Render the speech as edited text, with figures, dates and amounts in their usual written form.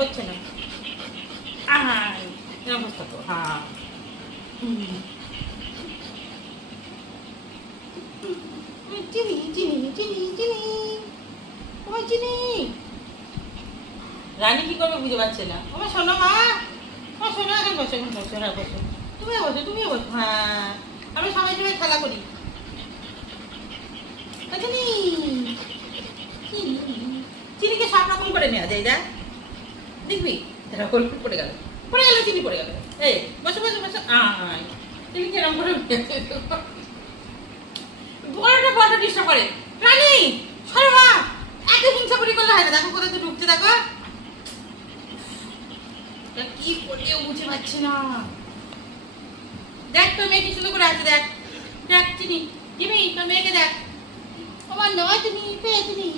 হচ্ছে না। এরকম থাকো। হ্যাঁ চিনি চিনি চিনি চিনি তোমার চিনি। রানী কি করবে বুঝতে পারছে না। আমার শোনো মা, আমার শোনো, এখন বসো, এখন বসো, হ্যাঁ বসো, তুমিও বসো, তুমিও বসো। হ্যাঁ আমরা সবাই সবাই খেলা করি। চিনি চিনিকে সব রকম করে নেওয়া যায়। দেখ দেখবি পড়ে গেল, পড়ে গেল, চিনি পড়ে গেল। এই বসো বসো বসো। চিনি কেরম করে বড়টা বড়টা ডিস্টার্ব করে। রানী সরো মা, এত হিংসাপুরি করলে হয় না। দেখো কোথায় তো ঢুকতে, দেখো কি করিও বুঝতে পারছি না। দেখ তোর মেয়ে কি সুন্দর করে আছে, দেখ দেখ চিনি, জিমি তোর মেয়েকে দেখ। আমার নয় চিনি, পেয়ে চিনি।